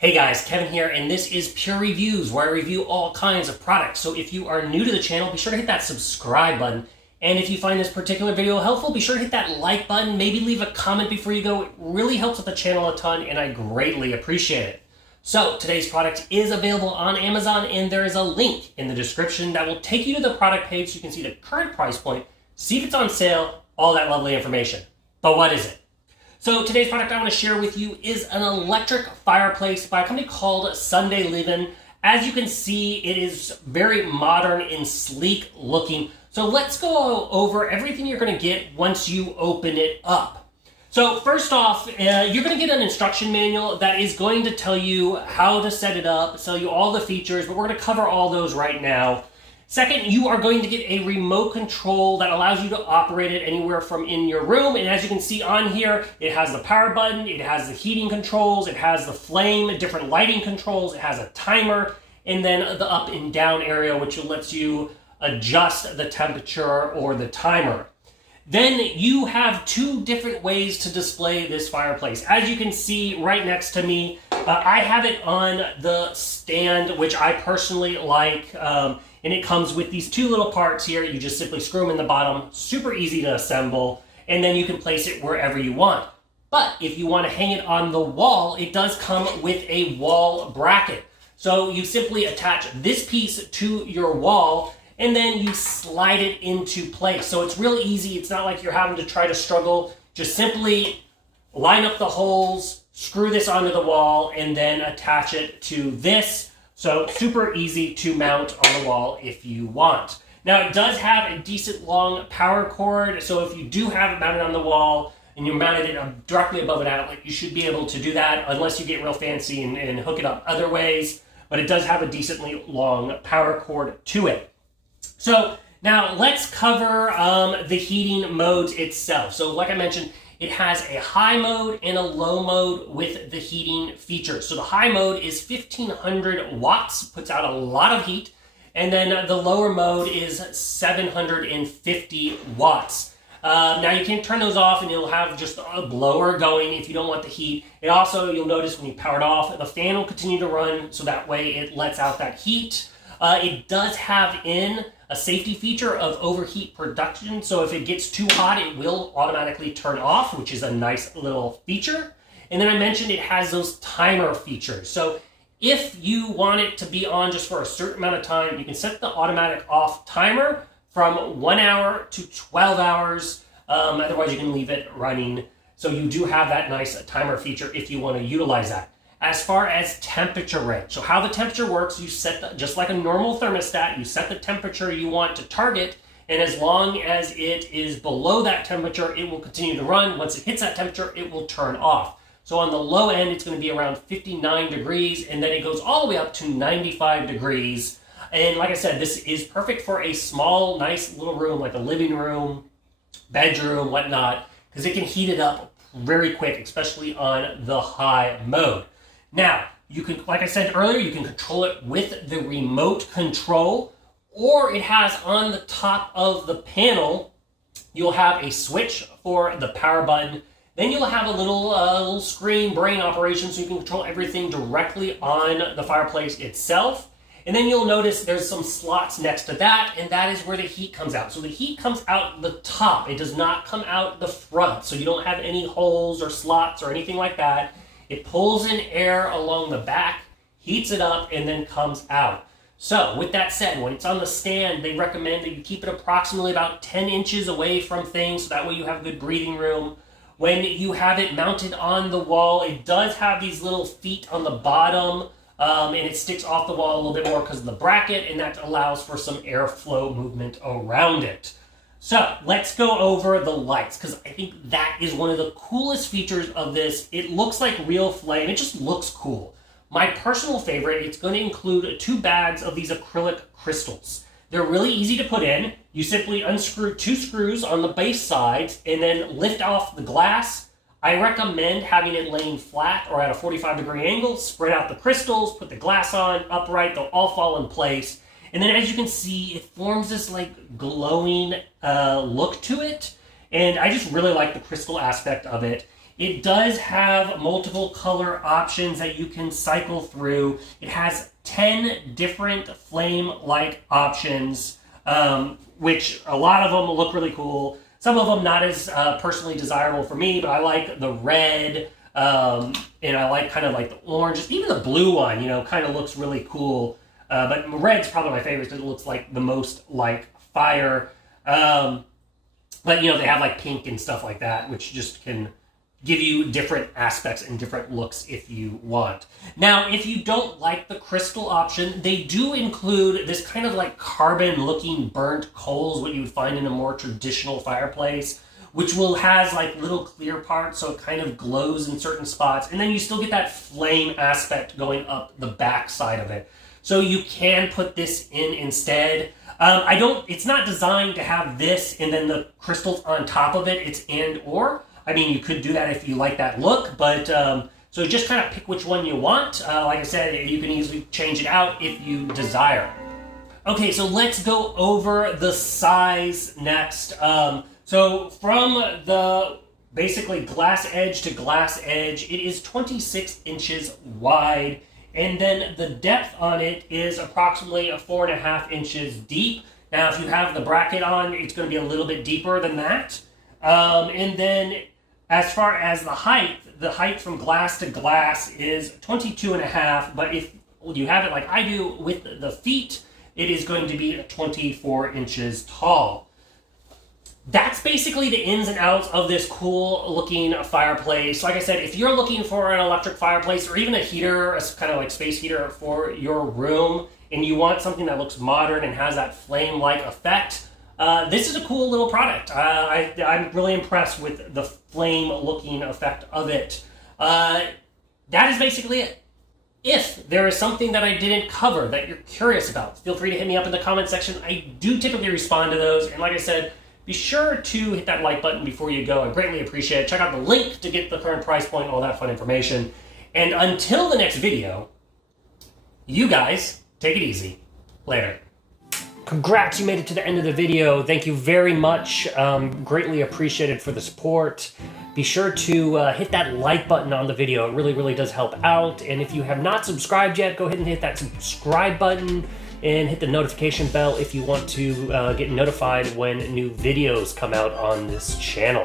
Hey guys, Kevin here, and this is Purereviews, where I review all kinds of products. So if you are new to the channel, be sure to hit that subscribe button. And if you find this particular video helpful, be sure to hit that like button, maybe leave a comment before you go. It really helps with the channel a ton, and I greatly appreciate it. So today's product is available on Amazon, and there is a link in the description that will take you to the product page so you can see the current price point, see if it's on sale, all that lovely information. But what is it? So today's product I want to share with you is an electric fireplace by a company called Sunday Livin'. As you can see, it is very modern and sleek looking. So let's go over everything you're going to get once you open it up. So first off, you're going to get an instruction manual that is going to tell you how to set it up, tell you all the features, but we're going to cover all those right now. Second, you are going to get a remote control that allows you to operate it anywhere from in your room. And as you can see on here, it has the power button, it has the heating controls, it has the flame, different lighting controls, it has a timer, and then the up and down area, which lets you adjust the temperature or the timer. Then you have two different ways to display this fireplace. As you can see right next to me, I have it on the stand, which I personally like. And it comes with these two little parts here. You just simply screw them in the bottom, super easy to assemble, and then you can place it wherever you want. But if you want to hang it on the wall, it does come with a wall bracket. So you simply attach this piece to your wall, and then you slide it into place. So it's really easy. It's not like you're having to try to struggle. Just simply line up the holes, screw this onto the wall, and then attach it to this. So super easy to mount on the wall if you want. Now it does have a decent long power cord, so if you do have it mounted on the wall and you mounted it directly above an outlet, you should be able to do that unless you get real fancy and hook it up other ways. But it does have a decently long power cord to it. So now let's cover the heating modes itself. So like I mentioned, it has a high mode and a low mode with the heating features. So the high mode is 1500 watts, puts out a lot of heat. And then the lower mode is 750 watts. Now you can turn those off and you'll have just a blower going if you don't want the heat. It also, you'll notice when you power it off, the fan will continue to run so that way it lets out that heat. It does have in a safety feature of overheat production, so if it gets too hot, it will automatically turn off, which is a nice little feature. And then I mentioned it has those timer features. So if you want it to be on just for a certain amount of time, you can set the automatic off timer from 1 hour to 12 hours. Otherwise, you can leave it running. So you do have that nice timer feature if you want to utilize that. As far as temperature range, so how the temperature works, you set just like a normal thermostat, you set the temperature you want to target, and as long as it is below that temperature, it will continue to run. Once it hits that temperature, it will turn off. So on the low end, it's going to be around 59 degrees, and then it goes all the way up to 95 degrees. And like I said, this is perfect for a small, nice little room, like a living room, bedroom, whatnot, because it can heat it up very quick, especially on the high mode. Now, you can, like I said earlier, you can control it with the remote control, or it has on the top of the panel, you'll have a switch for the power button. Then you'll have a little screen brain operation so you can control everything directly on the fireplace itself. And then you'll notice there's some slots next to that, and that is where the heat comes out. So the heat comes out the top. It does not come out the front. So you don't have any holes or slots or anything like that. It pulls in air along the back, heats it up, and then comes out. So with that said, when it's on the stand, they recommend that you keep it approximately about 10 inches away from things, so that way you have good breathing room. When you have it mounted on the wall, it does have these little feet on the bottom, and it sticks off the wall a little bit more because of the bracket, and that allows for some airflow movement around it. So let's go over the lights, because I think that is one of the coolest features of this. It looks like real flame. It just looks cool. My personal favorite, it's going to include 2 bags of these acrylic crystals. They're really easy to put in. You simply unscrew 2 screws on the base sides and then lift off the glass. I recommend having it laying flat or at a 45-degree angle. Spread out the crystals, put the glass on, upright. They'll all fall in place. And then as you can see, it forms this like glowing look to it. And I just really like the crystal aspect of it. It does have multiple color options that you can cycle through. It has 10 different flame-like options, which a lot of them look really cool. Some of them not as personally desirable for me, but I like the red, and I like kind of like the orange. Even the blue one, kind of looks really cool. But red's probably my favorite because it looks like the most like fire. But they have like pink and stuff like that, which just can give you different aspects and different looks if you want. Now, if you don't like the crystal option, they do include this kind of like carbon looking burnt coals, what you would find in a more traditional fireplace, which has like little clear parts, so it kind of glows in certain spots. And then you still get that flame aspect going up the back side of it. So you can put this in instead. It's not designed to have this and then the crystals on top of it. It's and or. I mean, you could do that if you like that look, but so just kind of pick which one you want. Like I said, you can easily change it out if you desire. Okay, so let's go over the size next. So from the basically glass edge to glass edge, it is 26 inches wide, and then the depth on it is approximately 4.5 inches deep. Now, if you have the bracket on, it's going to be a little bit deeper than that. And then as far as the height from glass to glass is 22.5, but if you have it like I do with the feet, it is going to be 24 inches tall. That's basically the ins and outs of this cool looking fireplace. Like I said, if you're looking for an electric fireplace or even a heater, a kind of like space heater for your room, and you want something that looks modern and has that flame-like effect, this is a cool little product. I'm really impressed with the flame-looking effect of it. That is basically it. If there is something that I didn't cover that you're curious about, feel free to hit me up in the comment section. I do typically respond to those. And like I said, be sure to hit that like button before you go. I greatly appreciate it. Check out the link to get the current price point and all that fun information. And until the next video, you guys take it easy. Later. Congrats, you made it to the end of the video. Thank you very much. Greatly appreciated for the support. Be sure to hit that like button on the video. It really, really does help out. And if you have not subscribed yet, go ahead and hit that subscribe button and hit the notification bell if you want to get notified when new videos come out on this channel.